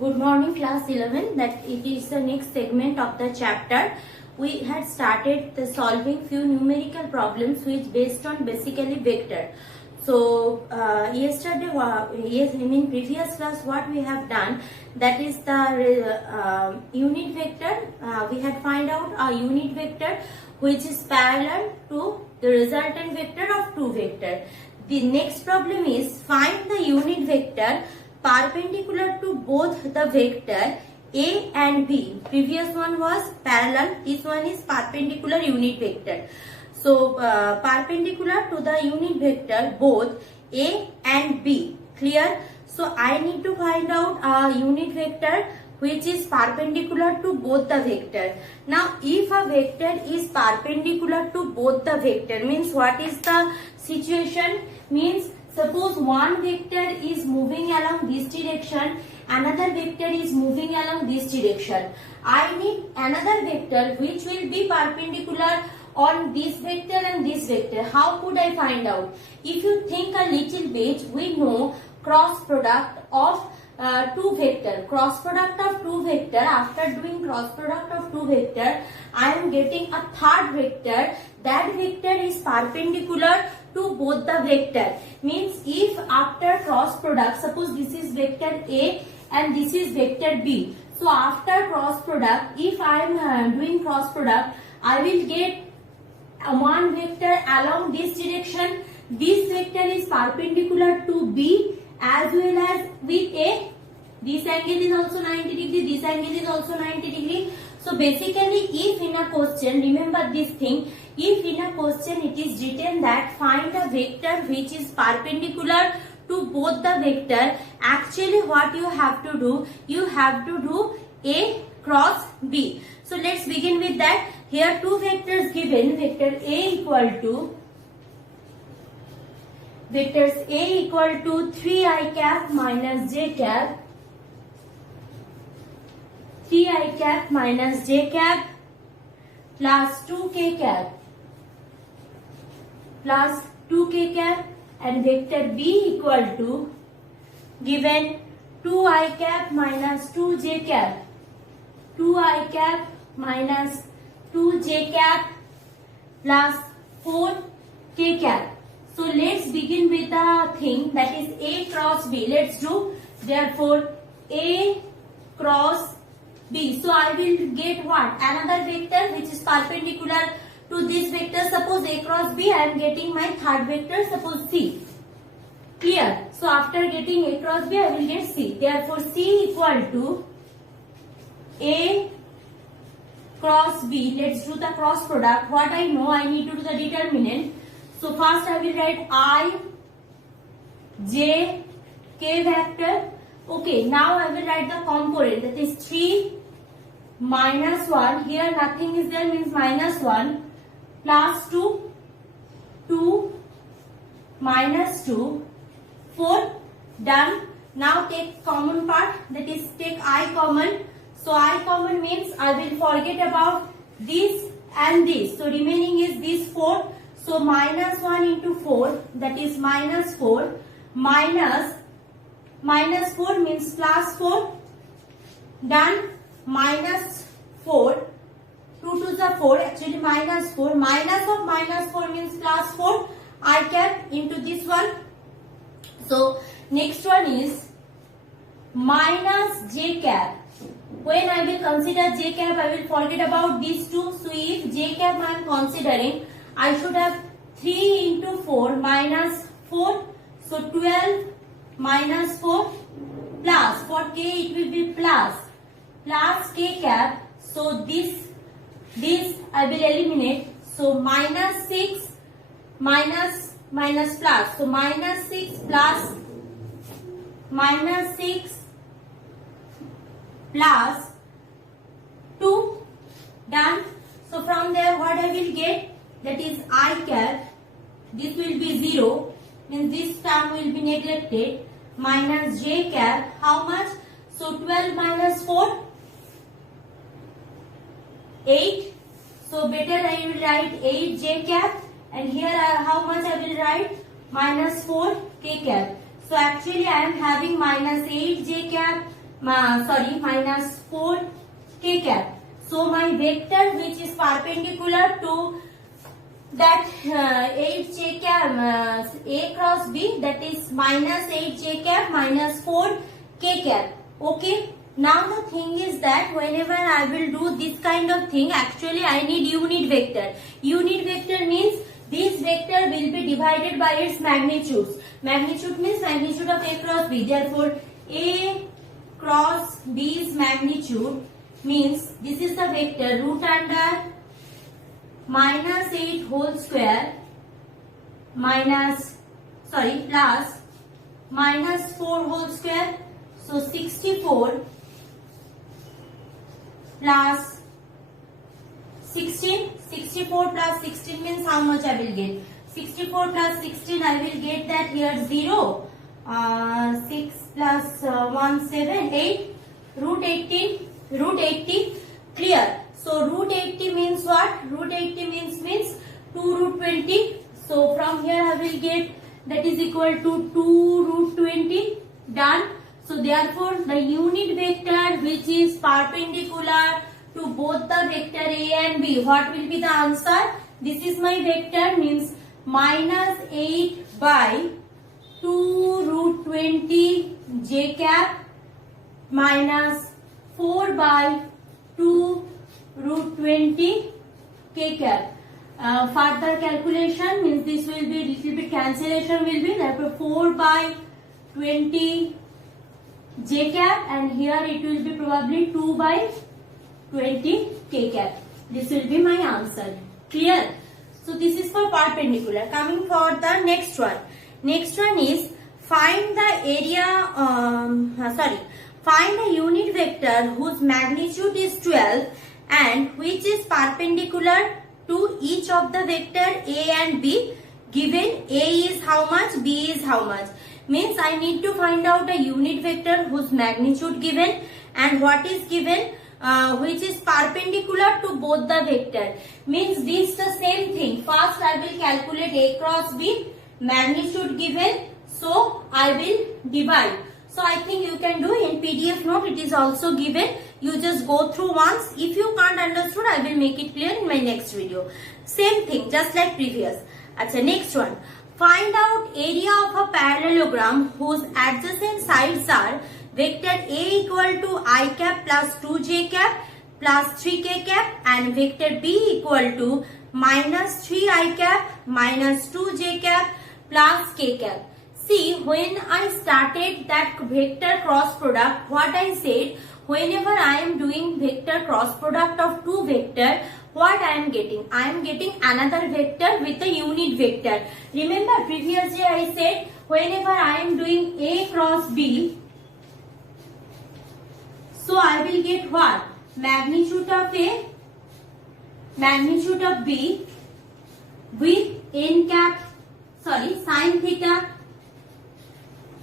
Good morning, class 11. That it is the next segment of the chapter. We had started the solving few numerical problems which based on basically vector. So yesterday, in previous class, what we have done, that is the unit vector. We had find out a unit vector which is parallel to the resultant vector of two vector. The next problem is find the unit vector perpendicular to both the vector A and B. Previous one was parallel. This one is perpendicular unit vector. So perpendicular to the unit vector both A and B. Clear? So I need to find out a unit vector which is perpendicular to both the vector. Now if a vector is perpendicular to both the vector means what is the situation? Means suppose one vector is moving along this direction, another vector is moving along this direction. I need another vector which will be perpendicular on this vector and this vector. How could I find out? If you think a little bit, we know cross product of two vector. Cross product of two vector, after doing cross product of two vector, I am getting a third vector. That vector is perpendicular to both the vector. Means if after cross product, suppose this is vector A and this is vector B. So after cross product, if I am doing cross product, I will get one vector along this direction. This vector is perpendicular to B as well as with A. This angle is also 90 degree, this angle is also 90 degree. So basically if in a question, remember this thing, if in a question it is written that find a vector which is perpendicular to both the vector, actually what you have to do, you have to do A cross B. So let's begin with that. Here two vectors given, vector A equal to 3i cap minus j cap, 3i cap minus j cap plus 2k cap plus 2k cap, and vector B equal to given 2i cap minus 2j cap, 2i cap minus 2j cap plus 4k cap. So let's begin with the thing that is A cross B. Let's do therefore A cross B. So I will get what? Another vector which is perpendicular to this vector. Suppose A cross B, I am getting my third vector, suppose C. Clear? So after getting A cross B, I will get C. Therefore C equal to A cross B. Let's do the cross product. What I know, I need to do the determinant. So first I will write I, J, K vector. Okay, now I will write the component, that is 3 minus 1. Here nothing is there, means minus 1 plus 2, 2 minus 2, 4. Done. Now take common part, that is take I common. So I common means I will forget about this and this. So remaining is this 4. So minus 1 into 4, that is minus 4, minus 4 means plus 4. Done. Minus 4, 2 to the 4, actually minus 4. Minus of minus 4 means plus 4. I cap into this one. So next one is minus j cap. When I will consider j cap, I will forget about these two. So if j cap I am considering, I should have 3 into 4 minus 4. So 12 minus 4 plus, for k it will be plus k cap. So this I will eliminate. So minus 6 minus plus. So minus 6 plus minus 6 plus 2. Done. So from there what I will get, that is I cap, this will be 0, means this term will be neglected, minus j cap, how much? So 12 minus 4, 8. So better I will write 8 j cap, and here how much I will write? Minus 4 k cap. So actually I am having minus 8 j cap minus 4 k cap. So my vector which is perpendicular to that 8j cap a cross b, that is minus 8j cap minus 4 k cap. Okay. Now the thing is that whenever I will do this kind of thing, actually I need unit vector. Unit vector means this vector will be divided by its magnitudes. Magnitude means magnitude of a cross b. Therefore, a cross b's magnitude means this is the vector root under minus 8 whole square plus minus 4 whole square. So 64 plus 16. 64 plus 16 means how much I will get? 64 plus 16 I will get that here 0. 6 plus 1 7 8. Root 18. Root 80. Clear. So root 80 means what? Root 80 means 2 root 20. So from here I will get that is equal to 2 root 20. Done. So therefore the unit vector which is perpendicular to both the vector a and b, what will be the answer? This is my vector, means minus 8 by 2 root 20 j cap minus 4 by 2 root 20 k cap. Further calculation means this will be little bit cancellation will be, therefore 4 by 20 j cap, and here it will be probably 2 by 20 k cap. This will be my answer. Clear? So this is for perpendicular. Coming for the next one. Next one is find the area. Find a unit vector whose magnitude is 12 and which is perpendicular to each of the vector a and b. Given a is how much, b is how much. Means I need to find out a unit vector whose magnitude given and what is given which is perpendicular to both the vector. Means this the same thing. First I will calculate a cross b, magnitude given, so I will divide. So I think you can do in PDF note, it is also given. You just go through once. If you can't understood, I will make it clear in my next video. Same thing, just like previous. Achha, next one. Find out area of a parallelogram whose adjacent sides are vector A equal to I cap plus 2j cap plus 3k cap and vector B equal to minus 3I cap minus 2j cap plus k cap. See, when I started that vector cross product, what I said, whenever I am doing vector cross product of two vector, what I am getting? I am getting another vector with a unit vector. Remember previously I said whenever I am doing A cross B, so I will get what? Magnitude of A, magnitude of B with n cap, sin theta,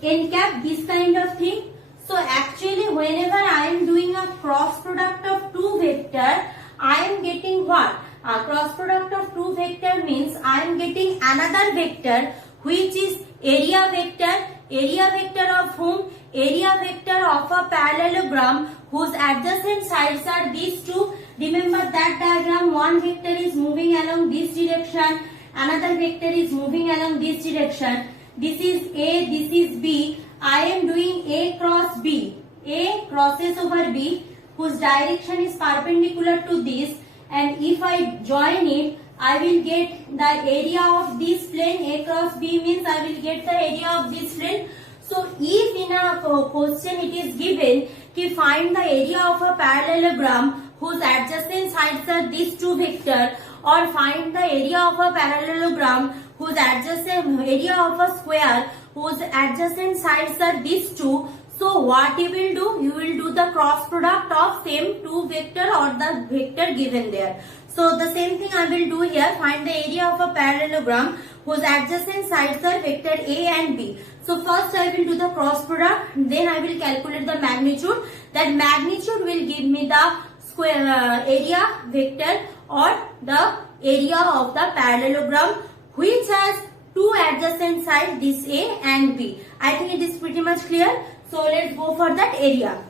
n cap, this kind of thing. So actually whenever I am doing a cross product of two vector, I am getting what? A cross product of two vector means I am getting another vector which is area vector. Area vector of whom? Area vector of a parallelogram whose adjacent sides are these two. Remember that diagram, one vector is moving along this direction, another vector is moving along this direction. This is A, this is B. I am doing A cross B. A crosses over B whose direction is perpendicular to this, and if I join it, I will get the area of this plane. A cross B means I will get the area of this plane. So if in a question it is given to find the area of a parallelogram whose adjacent sides are these two vectors, or find the area of a parallelogram whose adjacent area of a square whose adjacent sides are these two, so what you will do? You will do the cross product of same two vector or the vector given there. So the same thing I will do here. Find the area of a parallelogram whose adjacent sides are vector A and B. So first I will do the cross product, then I will calculate the magnitude. That magnitude will give me the square area vector or the area of the parallelogram which has two adjacent sides, this A and B. I think it is pretty much clear. So let's go for that area.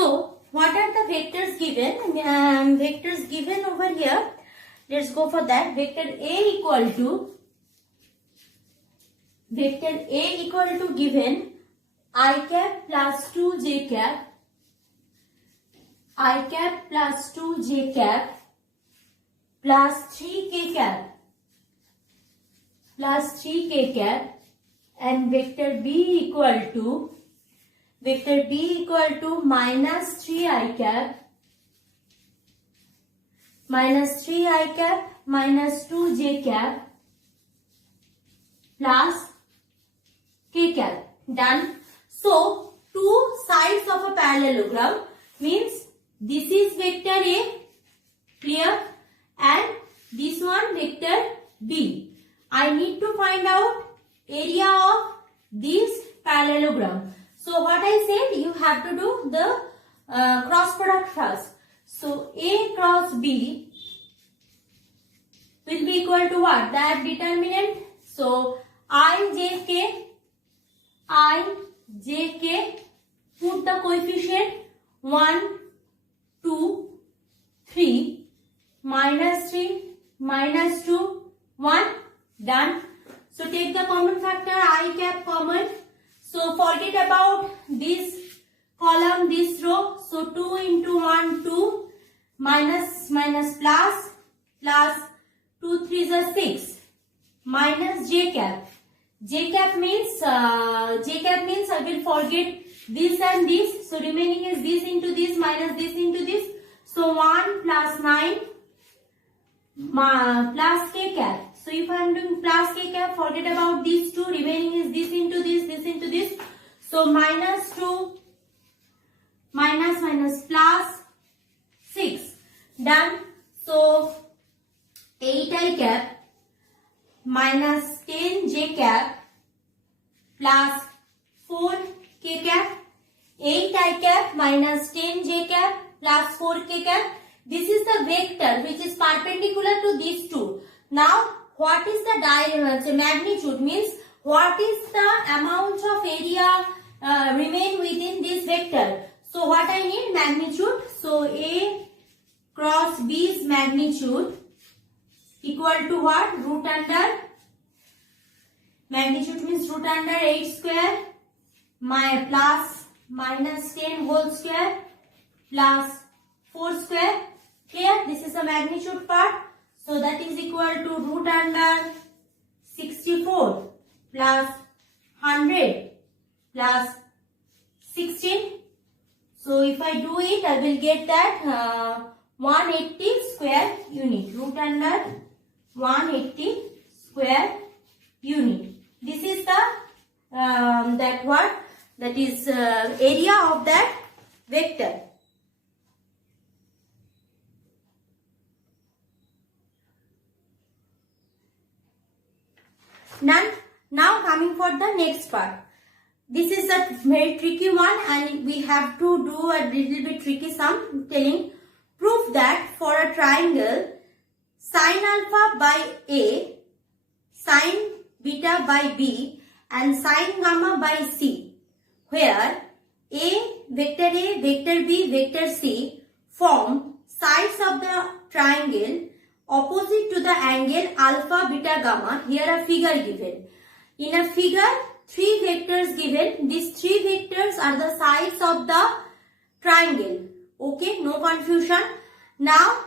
So what are the vectors given? Vectors given over here. Let's go for that. Vector A equal to given I cap plus 2j cap, I cap plus 2j cap plus 3k cap and vector B equal to minus 3i cap minus 2j cap plus k cap. Done. So two sides of a parallelogram means this is vector A, clear, and this one vector B. I need to find out area of this parallelogram. So what I said, you have to do the cross product first. So A cross B will be equal to what? That determinant. So ijk, put the coefficient 1, 2, 3, minus 3, minus 2, 1, done. So take the common factor I cap common. So forget about this column, this row. So 2 into 1, 2, minus plus 2 3s are 6, minus j cap. J cap means I will forget this and this. So remaining is this into this minus this into this. So 1 plus 9 plus k cap. So if I am doing plus k cap, forget about these two. Remaining is this into this into this. So minus 2 minus plus 6. Done. So 8i cap minus 10j cap plus 4k cap. 8i cap minus 10j cap plus 4k cap. This is the vector which is perpendicular to these two. Now what is the magnitude? Means what is the amount of area remain within this vector. So what I need? Magnitude. So A cross B's magnitude equal to what? Root under, magnitude means root under 8 square plus minus 10 whole square plus 4 square. Clear? This is the magnitude part. So that is equal to root under 64 plus 100 plus 16. So if I do it, I will get that 180 square unit. Root under 180 square unit. This is the area of that vector. None. Now coming for the next part. This is a very tricky one and we have to do a little bit tricky sum. Telling, prove that for a triangle sin alpha by A, sin beta by B and sin gamma by C, where vector A, vector B, vector C form sides of the triangle opposite to the angle alpha, beta, gamma. Here a figure given. In a figure, three vectors given. These three vectors are the sides of the triangle. Okay, no confusion. Now,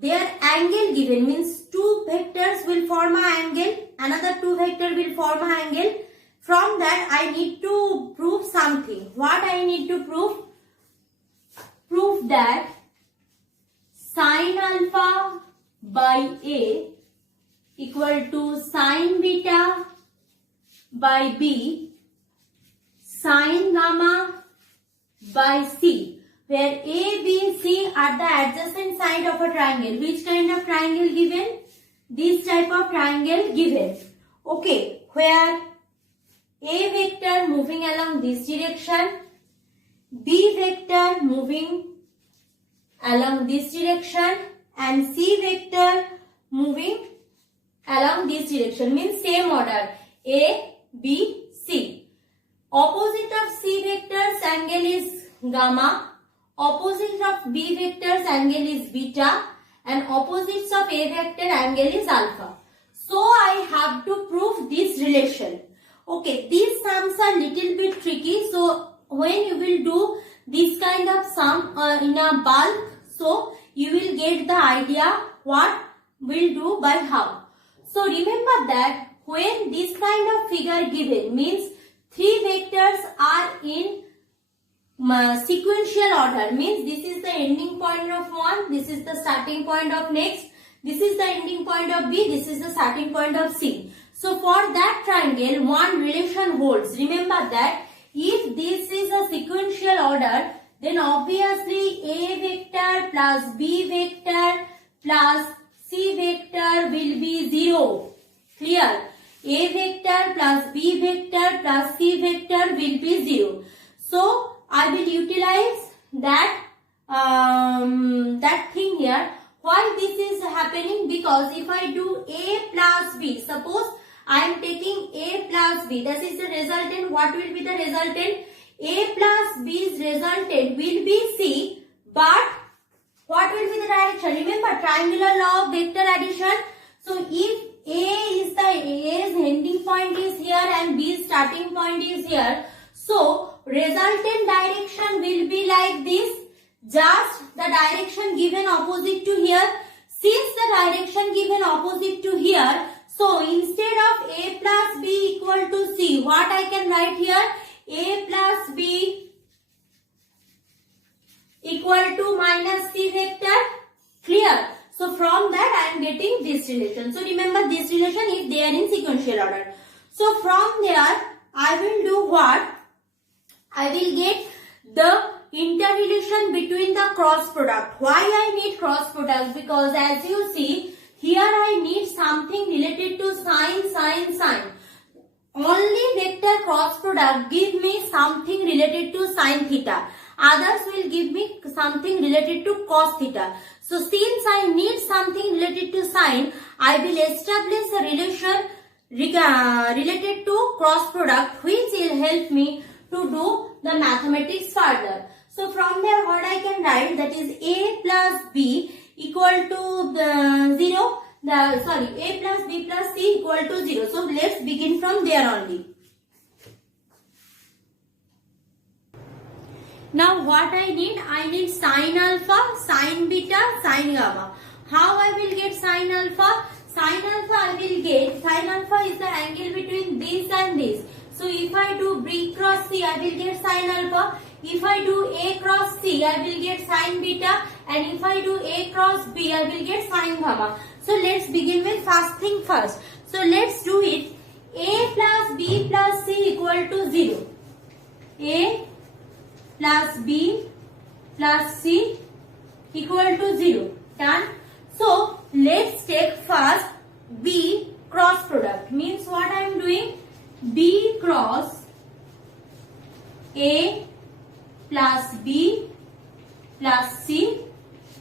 their angle given means two vectors will form an angle. Another two vector will form an angle. From that, I need to prove something. What I need to prove? Prove that sin alpha by A equal to sin beta by B, sin gamma by C, where A, B, C are the adjacent side of a triangle. Which kind of triangle given? This type of triangle given. Okay, where A vector moving along this direction, B vector moving along this direction and C vector moving along this direction, means same order A, B, C. Opposite of C vector's angle is gamma. opposite of B vector's angle is beta and opposites of A vector angle is alpha. So I have to prove this relation. Okay, these sums are little bit tricky. So when you will do this kind of sum in a bulk, so you will get the idea what we'll do by how. So remember that when this kind of figure given means three vectors are in sequential order, means this is the ending point of one, this is the starting point of next, this is the ending point of B, this is the starting point of C. So for that triangle, one relation holds. Remember that if this is a sequential order, then obviously A vector plus B vector plus C vector will be 0. Clear? A vector plus B vector plus C vector will be 0. So I will utilize that that thing here. Why this is happening? Because if I do A plus B, suppose I am taking A plus B, that is the resultant. What will be the resultant? A plus B's resultant will be C, but what will be the direction? Remember triangular law of vector addition. So if A's ending point is here and B's starting point is here, so resultant direction will be like this, just the direction given opposite to here. Since the direction given opposite to here, so instead of A plus B equal to C, what I can write here? A plus B equal to minus C vector. Clear? So from that I am getting this relation. So remember this relation if they are in sequential order. So from there I will do what? I will get the interrelation between the cross product. Why I need cross product? Because as you see here I need something related to sine. Only vector cross product give me something related to sine theta. Others will give me something related to cos theta. So since I need something related to sine, I will establish a relation related to cross product which will help me to do the mathematics further. So from there what I can write, that is A plus B equal to the 0. A plus B plus C equal to 0. So let's begin from there only. Now what I need sine alpha, sine beta, sine gamma. How I will get sine alpha? Sine alpha I will get, sine alpha is the angle between this and this. So if I do B cross C, I will get sine alpha. If I do A cross C, I will get sine beta. And if I do A cross B, I will get sine gamma. So let's begin with first thing first. So let's do it. A plus B plus C equal to 0. A plus B plus C equal to 0. Done. So let's take first B cross product. Means what I am doing? B cross A plus B plus C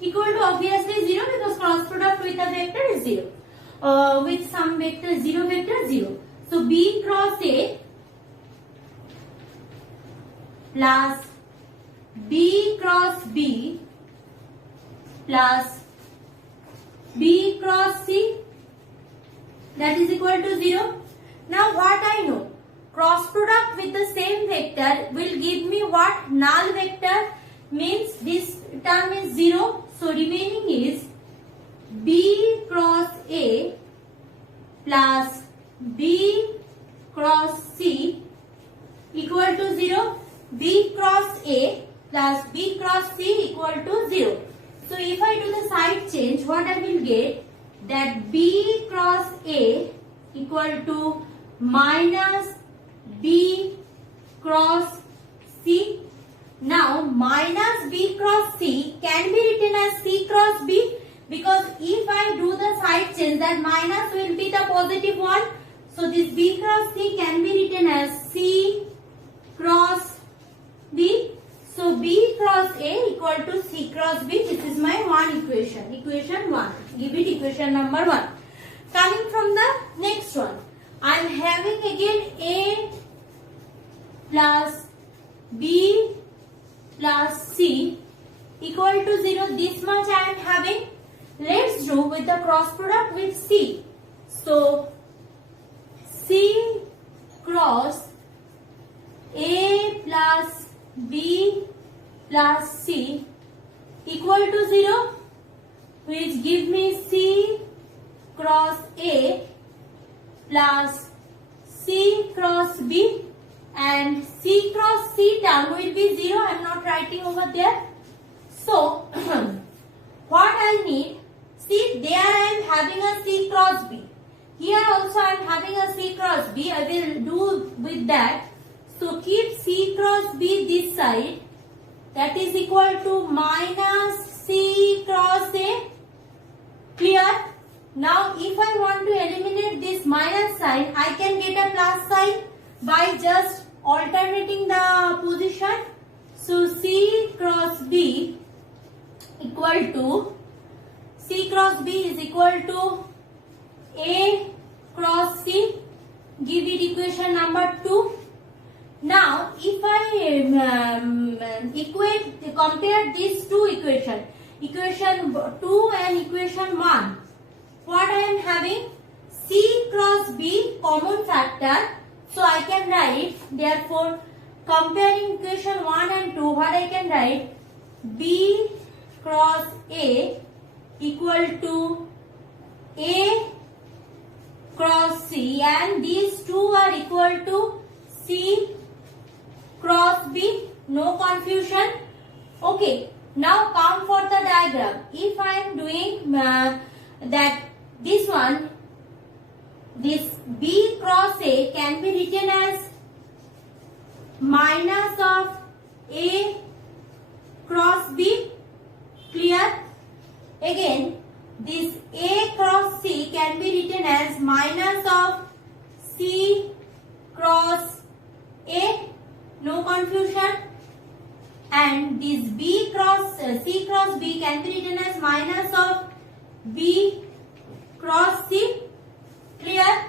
equal to obviously 0 because cross product with a vector is 0. With some vector 0 vector 0. So B cross A plus B cross B plus B cross C, that is equal to 0. Now what I know? Cross product with the same vector will give me what? Null vector, means this term is 0. So remaining is B cross A plus B cross C equal to 0. B cross A plus B cross C equal to 0. So if I do the side change, what I will get? That B cross A equal to minus B cross C. Now minus B cross C can be written as C cross B, because if I do the side change, that minus will be the positive one. So this B cross C can be written as C cross B. So B cross A equal to C cross B. This is my one equation. Equation 1. Give it equation number 1. Coming from the next one, I am having again A plus B plus C equal to 0. This much I am having. Let's do with the cross product with C. So C cross A plus B plus C equal to 0, which give me C cross A plus C cross B, and C cross C term will be 0. I am not writing over there. So what I need, see there I am having a C cross B. Here also I am having a C cross B. I will do with that. So keep C cross B this side. That is equal to minus C cross A. Clear? Now if I want to eliminate this minus sign, I can get a plus sign by just alternating the position. So C cross B equal to, C cross B is equal to A cross C. Give it equation number 2. Now if I compare these two equations, equation 2 and equation 1, what I am having, C cross B common factor. So I can write, therefore comparing equation 1 and 2, what I can write, B cross A equal to A cross C, and these two are equal to C cross B. No confusion. Okay, now come for the diagram. If I am doing that, this one, this B cross A can be written as minus of A cross B. Clear? Again, this A cross C can be written as minus of C cross A. No confusion. And this B cross C cross B can be written as minus of B cross C. Clear?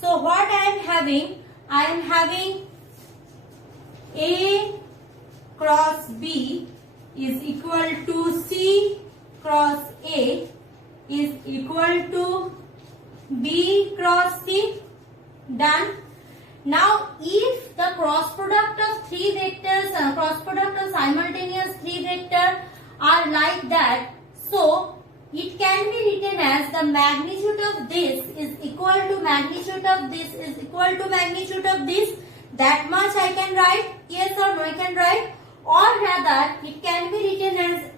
So what I am having? I am having A cross B is equal to C cross A is equal to B cross C. Done. Now if the cross product of three vectors, cross product of simultaneous three vectors are like that, so it can be written as the magnitude of this is equal to magnitude of this is equal to magnitude of this. That much I can write, yes or no I can write, or rather it can be written as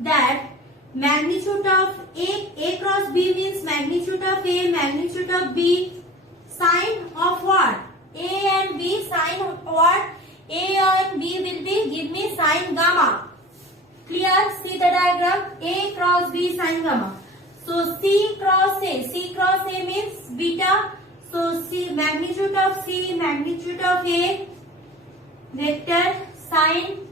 that magnitude of A cross B means magnitude of A, magnitude of B, sine of what? A and B, sine of what? A and B will be, give me sine gamma. Clear? See the diagram. A cross B sine gamma. So C cross A means beta. So C, magnitude of A vector sine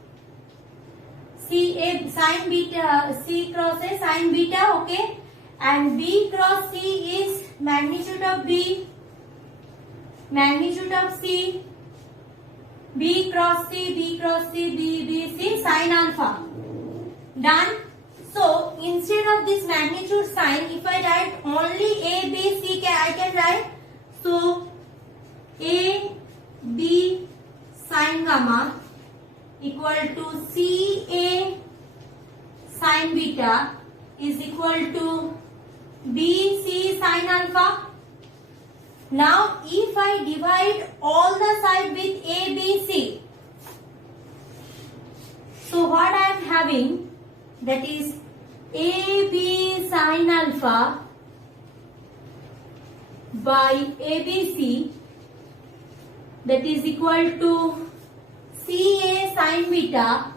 sine beta, C cross A sine beta, okay. And B cross C is magnitude of B C, B cross C, C sine alpha. Done. So instead of this magnitude sign, if I write only A, B, C, I can write. So A, B sine gamma equal to C, A sine beta is equal to B, C sine alpha. Now if I divide all the side with A, B, C, so what I am having, that is A, B sine alpha by A, B, C, that is equal to C, A sine beta,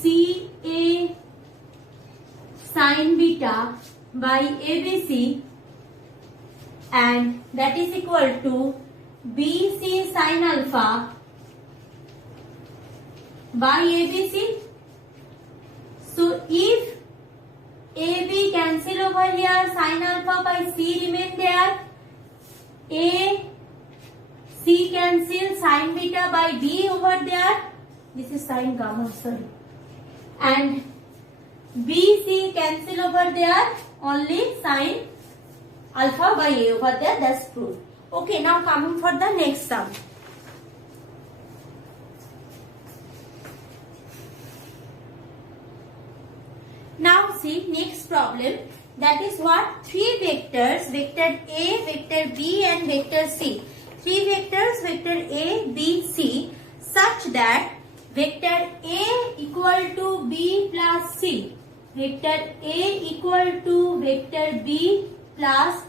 C, A sine beta by A, B, C, and that is equal to B, C sine alpha by A, B, C. So if A, B cancel over here, sine alpha by C remain there, A, C cancel, sine beta by B over there, this is sine gamma, sorry, and BC cancel over there, only sin alpha by A over there, that's proved. Okay, now coming for the next sum. Now see next problem, that is what? Three vectors, vector A, vector B and vector C. Three vectors, vector A, B, C, such that vector A equal to B plus C, vector A equal to vector B plus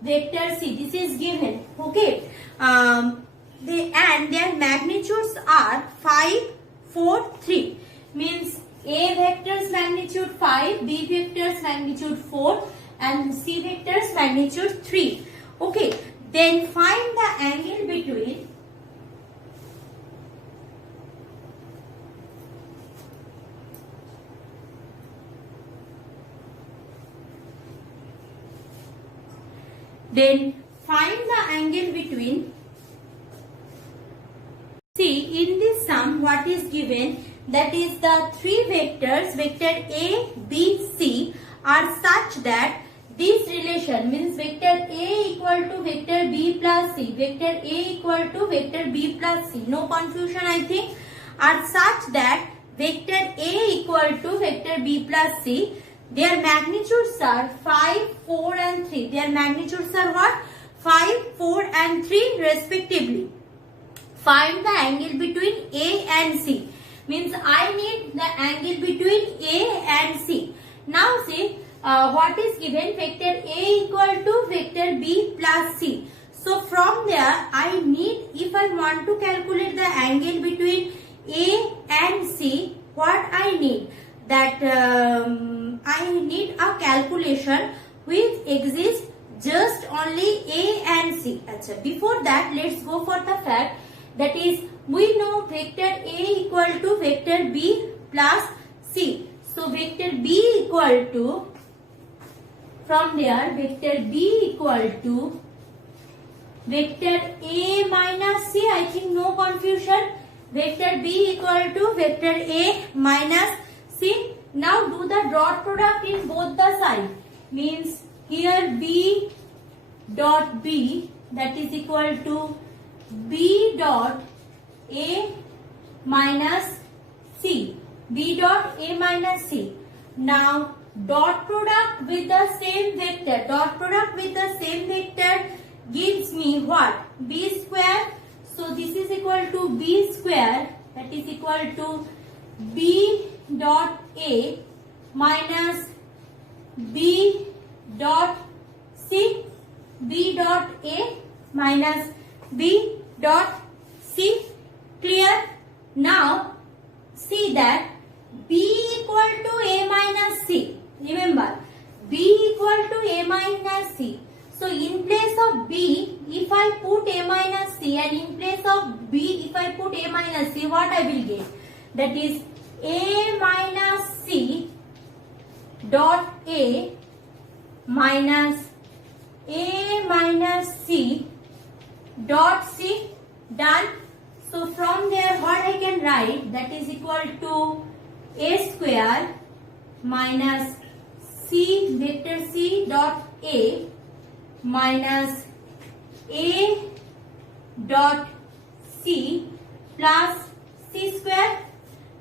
vector C. This is given. Okay. And their magnitudes are 5, 4, 3. Means A vector's magnitude 5, B vector's magnitude 4 and C vector's magnitude 3. Okay. Then find the angle between see in this sum what is given, that is the three vectors, vector A, B, C are such that this relation means vector A equal to vector B plus C, vector A equal to vector B plus C, no confusion I think, are such that vector A equal to vector B plus C, their magnitudes are 5, 4 and 3. Their magnitudes are what? 5, 4 and 3 respectively. Find the angle between A and C. Means I need the angle between A and C. Now see what is given, vector A equal to vector B plus C. So from there I need, if I want to calculate the angle between A and C, what I need? That I need a calculation which exists just only A and C. Achha, before that let's go for the fact, that is we know vector A equal to vector B plus C. So vector B equal to, from there vector B equal to vector A minus C, I think no confusion, vector B equal to vector A minus C. Now do the dot product in both the sides. Means here B dot B, that is equal to B dot A minus C. B dot A minus C. Now dot product with the same vector. Dot product with the same vector gives me what? B square. So this is equal to B square, that is equal to B dot A minus B dot C. B dot A minus B dot C. Clear? Now see that B equal to A minus C. Remember B equal to A minus C. So in place of B, if I put A minus C, and in place of B if I put A minus C, what I will get? That is A minus C dot A minus A minus C dot C. Done. So from there what I can write, that is equal to A square minus C vector C dot A minus A dot C plus C square.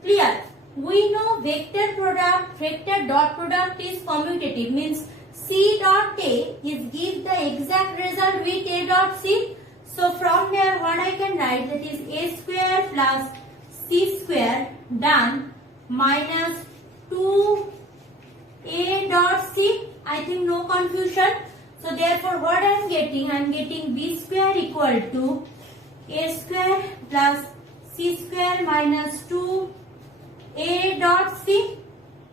Clear? We know vector product, vector dot product is commutative, means C dot A is give the exact result with A dot C. So from there what I can write, that is A square plus C square, done, minus 2A dot C. I think no confusion. So therefore what I am getting? I am getting B square equal to A square plus C square minus 2A dot C.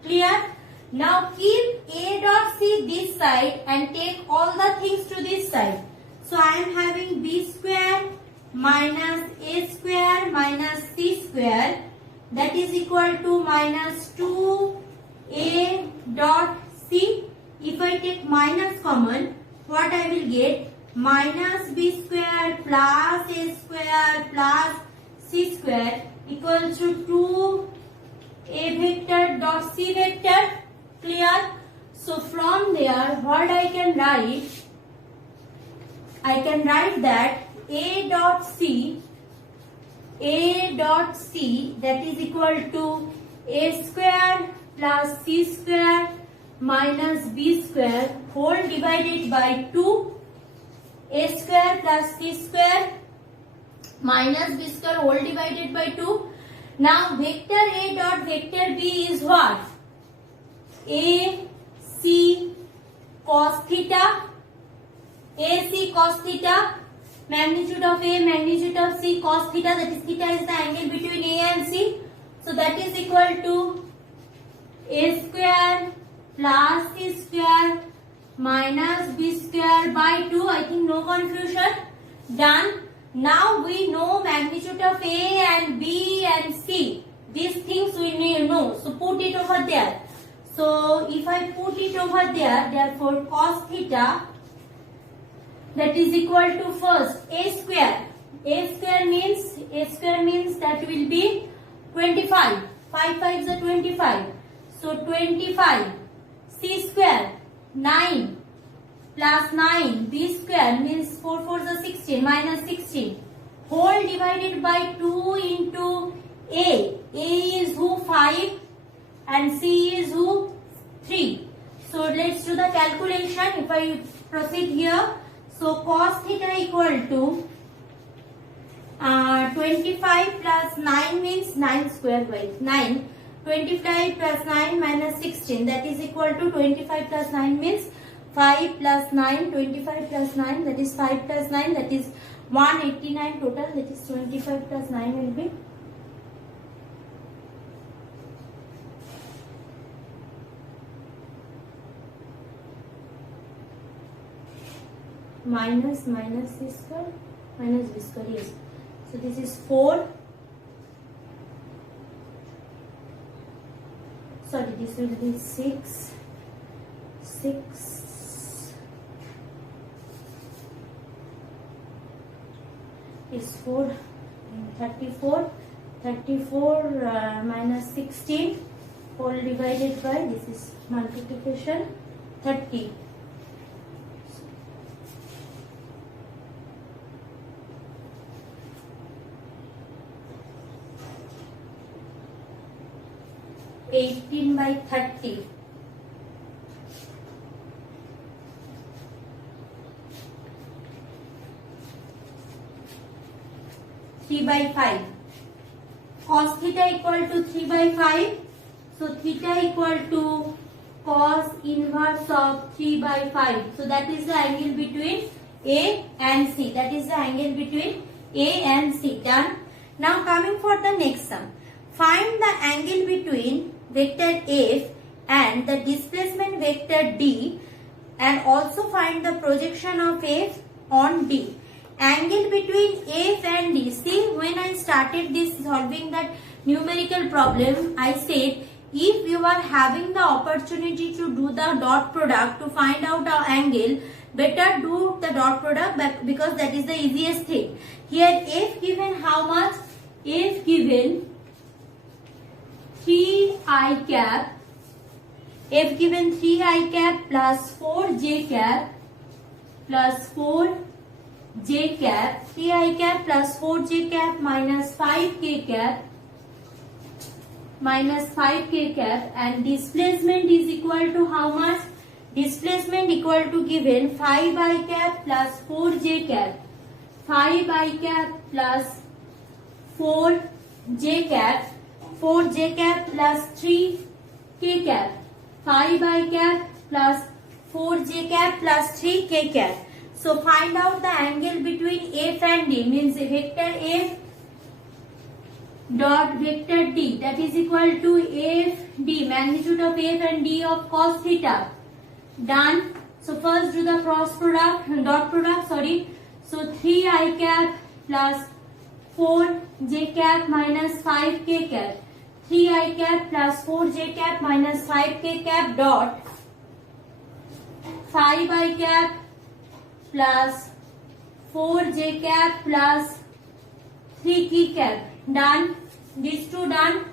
Clear? Now keep A dot C this side and take all the things to this side. So I am having B square minus A square minus C square, that is equal to minus 2A dot C. If I take minus common, what I will get? Minus B square plus A square plus C square equals to A vector dot C vector. Clear? So from there, what I can write? I can write that A dot C that is equal to A square plus C square minus B square whole divided by 2. A square plus C square minus B square whole divided by 2. Now vector A dot vector B is what? A C cos theta. A C cos theta. Magnitude of A, magnitude of C cos theta, that is theta is the angle between A and C. So that is equal to A square plus C square minus B square by 2. I think no confusion. Done. Now we know magnitude of A and B and C. These things we need to know. So put it over there. So if I put it over there, therefore cos theta, that is equal to first A square. A square means that will be 25. 5 5s are 25. So 25. C square 9 plus 9. B square means 4 4s are 16 minus 16. Whole divided by 2 into A. A is who? 5 and C is who? 3. So let's do the calculation. If I proceed here. So cos theta equal to 25 plus 9 means 9 square by 9. 25 plus 9 minus 16, that is equal to 25 plus 9 means 5 plus 9. 25 plus 9, that is 5 plus 9, that is 189 total, that is 25 plus 9 will be minus C square minus B square, yes. So this is 4. Sorry, this will be 6 is 4 34 minus 16 whole divided by, this is multiplication, 30. 18 by 30. Three by 5. Cos theta equal to 3 by 5. So theta equal to cos inverse of 3 by 5. So that is the angle between A and C. That is the angle between A and C. Done. Now coming for the next sum. Find the angle between vector F and the displacement vector D, and also find the projection of F on D. Angle between F and D. See, when I started this solving that numerical problem, I said if you are having the opportunity to do the dot product to find out our angle, better do the dot product because that is the easiest thing. Here F given how much? F given 3i cap, F given 3i cap plus 4j cap plus 4j cap, 3i cap plus 4j cap minus 5k cap and displacement is equal to how much? Displacement equal to given 5i cap plus 4j cap, 5i cap plus 4j cap, 4j cap plus 3k cap, 5i cap plus 4j cap plus 3k cap. So find out the angle between F and D, means vector F dot vector D, that is equal to FD, magnitude of F and D of cos theta. Done. So first do the cross product, dot product, sorry. So 3i cap plus 4j cap minus 5k cap, 3i cap plus 4j cap minus 5k cap dot 5i cap plus 4j cap plus 3k cap. Done. These two done.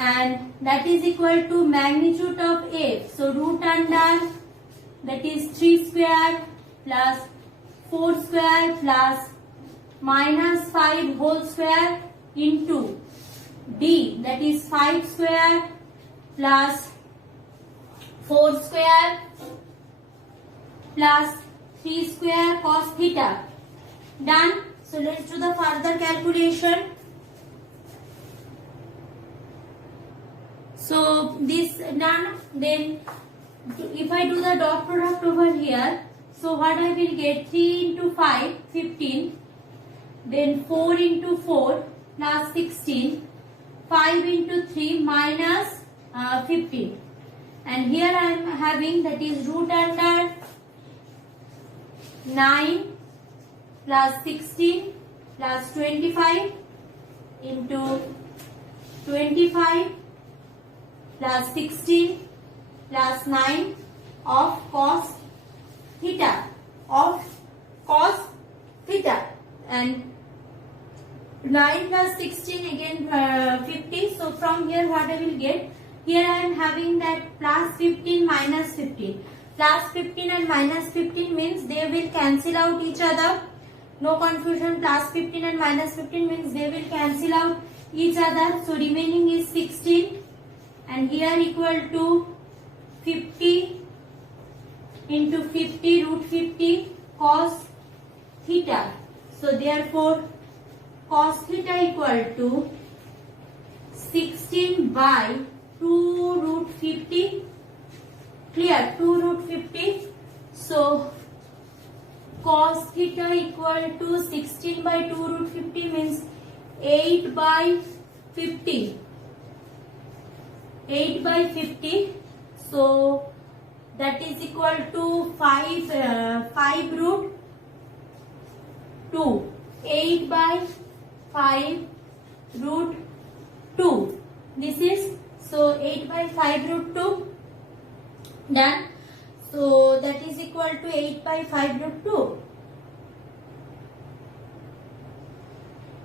and that is equal to magnitude of f. So root under, that is 3 square plus 4 square plus minus 5 whole square into d, that is 5 square plus 4 square plus 3 square cos theta. Done. So let's do the further calculation. So this done. Then if I do the dot product over here, so what I will get, 3 into 5, 15. Then 4 into 4 plus 16. 5 into 3 minus 15. And here I am having, that is root under 9 plus 16 plus 25 into 25 plus 16 plus 9 of cos theta, and 9 plus 16 again 50. So from here what I will get, here I am having that plus 15 minus 15. Plus 15 and minus 15 means they will cancel out each other. No confusion, plus 15 and minus 15 means they will cancel out each other. So remaining is 16, and here equal to 50 into 50 root 50 cos theta. So therefore cos theta equal to 16 by 2 root 50. Clear? 2 root 50. So cos theta equal to 16 by 2 root 50 means 8 by 50. 8 by 50. So that is equal to 5 root 2. 8 by 5 root 2. This is, so 8 by 5 root 2. Done. So that is equal to 8 by 5 root 2.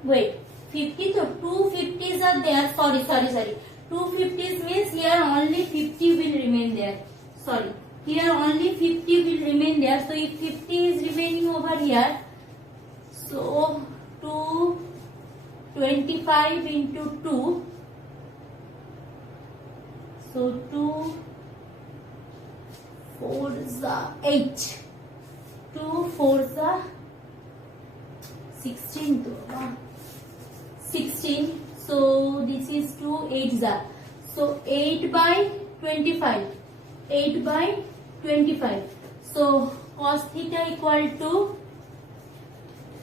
Wait, 50, so 2 50s are there. Sorry. 2 50s means here only 50 will remain there. Sorry. Here only 50 will remain there. So if 50 is remaining over here, so 25 into 2. So 2 4 is 8. 2 4 is 16. 16. So this is 2 8 is. So 8 by 25. 8 by 25. So cos theta equal to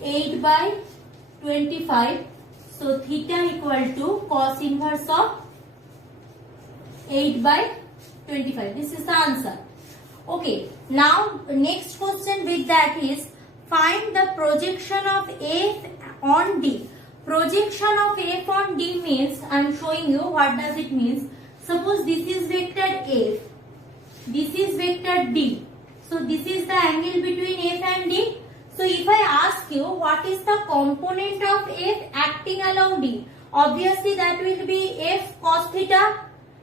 8 by 25. So theta equal to cos inverse of 8 by 25. This is the answer. Okay, now next question with that is, find the projection of F on D. Projection of F on D means, I am showing you what does it means. Suppose this is vector F, this is vector D. So this is the angle between F and D. So if I ask you what is the component of F acting along D, obviously that will be F cos theta,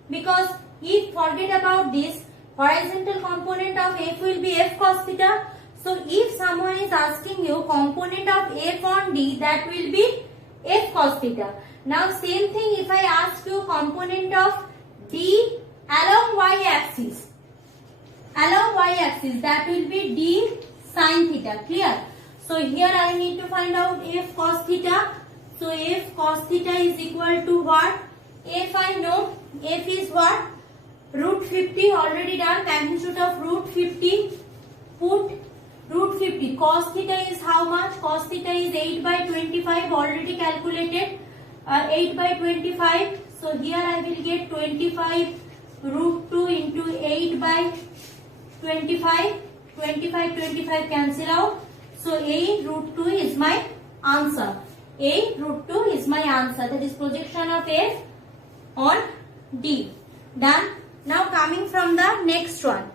because if forget about this, horizontal component of F will be F cos theta. So if someone is asking you component of F on D, that will be F cos theta. Now same thing if I ask you component of D along y axis. Along y axis, that will be D sin theta. Clear? So here I need to find out F cos theta. So F cos theta is equal to what? F I know. F is what? Root 50 already done. Magnitude of root 50. Put root 50. Cos theta is how much? Cos theta is 8 by 25 already calculated. 8 by 25. So here I will get 25 root 2 into 8 by 25. 25 cancel out. So A root 2 is my answer. A root 2 is my answer. That is projection of F on D. Done. Now coming from the next one.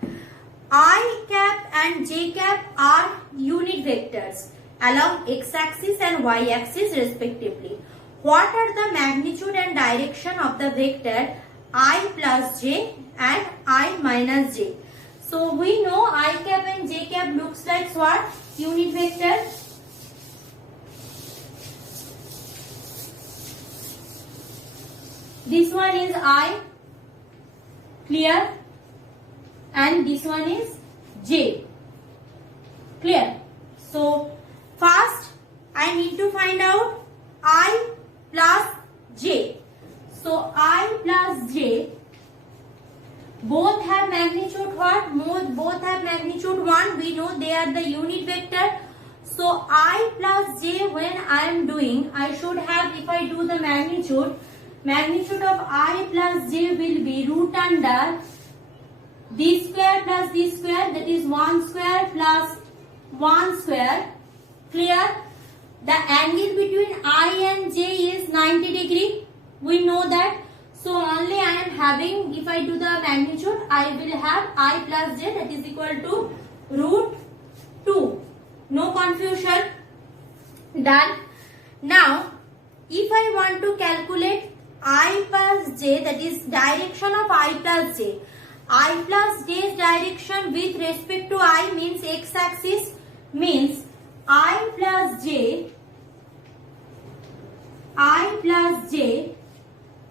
I cap and j cap are unit vectors along x axis and y axis respectively. what are the magnitude and direction of the vector I plus j and I minus j? So we know I cap and j cap looks like what? Unit vector. This one is I, clear, and this one is j, clear. So first I need to find out I plus j. So I plus j both have magnitude what? Both have magnitude 1. We know they are the unit vector. So I plus j, when I am doing, I should have, if I do the magnitude of I plus j will be root under this square plus this square, that is 1 square plus 1 square, clear. The angle between I and j is 90 degree. We know that. So only I am having, if I do the magnitude, I will have I plus j, that is equal to root 2. No confusion. Done. Now, if I want to calculate I plus j, that is direction of I plus j. I plus j's direction with respect to I means x-axis, means I plus j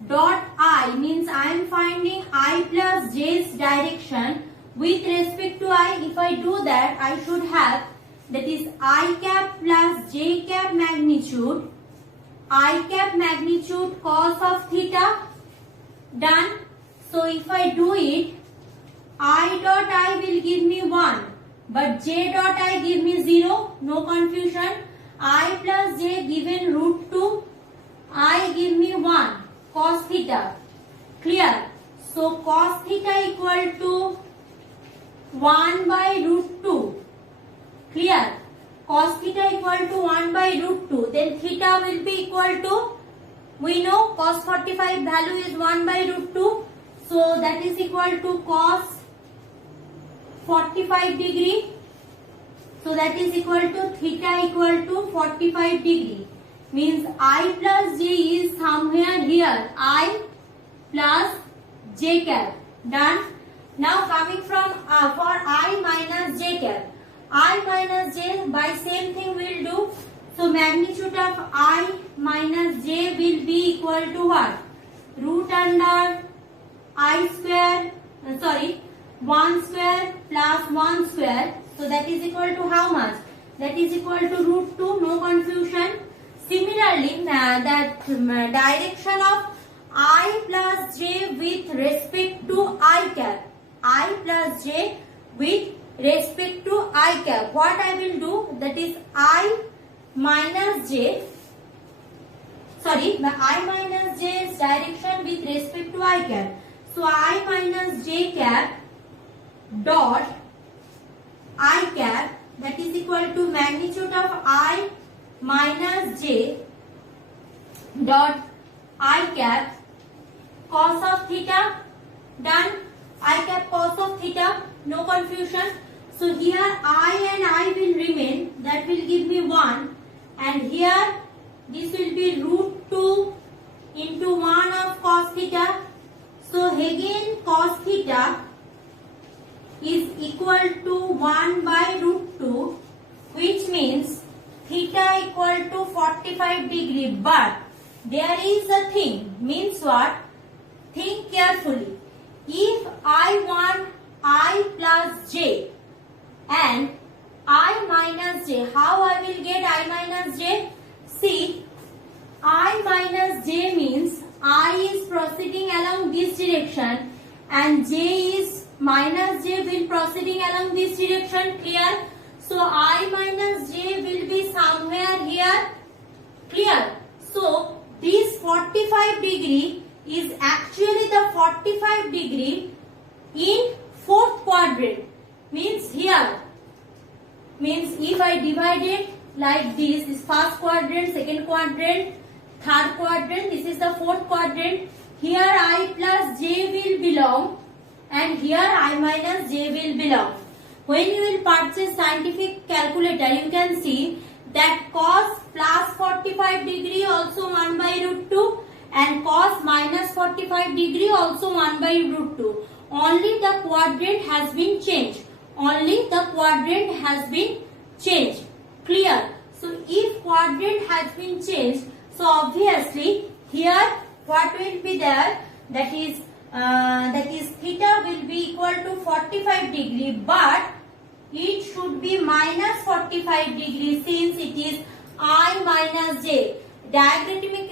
dot I means I am finding I plus j's direction with respect to I. If I do that, I should have, that is I cap plus j cap magnitude, I cap magnitude cos of theta. Done. So if I do it, I dot I will give me 1, but j dot I give me 0. No confusion. I plus j given root 2, I give me 1 cos theta. Clear. So cos theta equal to 1 by root 2. Clear. Cos theta equal to 1 by root 2. Then theta will be equal to, we know cos 45 value is 1 by root 2. So that is equal to cos 45 degree. So that is equal to theta equal to 45 degree. Means I plus j is somewhere here. I plus j cap. Done. Now coming from for I minus j cap. I minus j, by same thing we will do. So magnitude of I minus j will be equal to what? Root under I square, 1 square plus 1 square. So that is equal to how much? That is equal to root 2. No confusion. Similarly, that direction of I plus j with respect to I cap. I plus j with respect to I cap. What I will do, that is I minus j, I minus j's direction with respect to I cap. So I minus j cap dot I cap, that is equal to magnitude of I minus j dot I cap cos of theta. Done. I cap cos of theta. No confusion. So here I and I will remain. That will give me 1. And here this will be root 2 into 1 of cos theta. So again cos theta is equal to 1 by root 2, which means theta equal to 45 degree. But there is a thing, means what? Think carefully. If I want I plus j and I minus j, how I will get I minus j? See, I minus j means I is proceeding along this direction and j is minus j will proceeding along this direction. Clear? So I minus j will be somewhere here. Clear? So this 45 degree is actually the 45 degree in fourth quadrant. Means here. Means if I divide it like this first quadrant, second quadrant, third quadrant, this is the fourth quadrant. Here I plus j will belong and here I minus j will belong. When you will purchase scientific calculator, you can see that cos plus 45 degree also 1 by root 2 and cos minus 45 degree also 1 by root 2. Only the quadrant has been changed. Only the quadrant has been changed. Clear? So if quadrant has been changed, so obviously here what will be there, that is theta will be equal to 45 degree, but it should be minus 45 degree since it is I minus j. Diagrammatic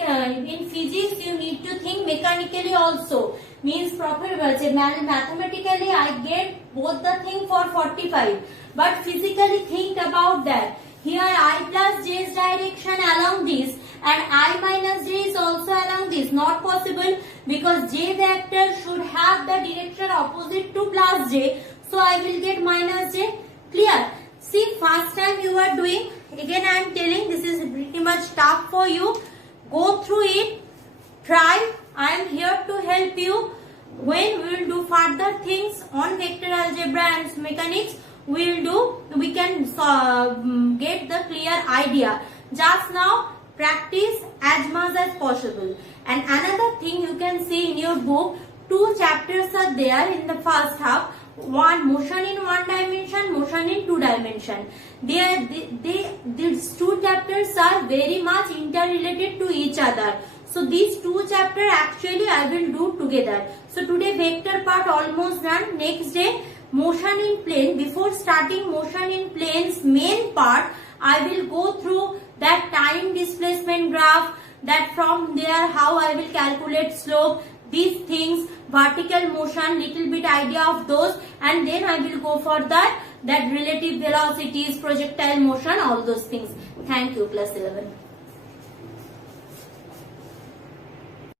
in physics you need to think mechanically also. Means mathematically I get both the thing for 45, but physically think about that. Here I plus j's direction along this and I minus j is also along this. Not possible because j vector should have the direction opposite to plus j. So I will get minus j. Clear? See, first time you are doing, again I am telling this is pretty much tough for you. Go through it, try. I am here to help you. When we will do further things on vector algebra and mechanics, we can get the clear idea. Just now practice as much as possible. And another thing you can see in your book, 2 chapters are there in the first half. One motion in 1 dimension, motion in 2 dimension. These 2 chapters are very much interrelated to each other. So these 2 chapters actually I will do together. So today vector part almost done. Next day motion in plane. Before starting motion in plane's main part, I will go through that time displacement graph, that from there how I will calculate slope, these things, vertical motion, little bit idea of those, and then I will go for that relative velocities, projectile motion, all those things. Thank you, class 11.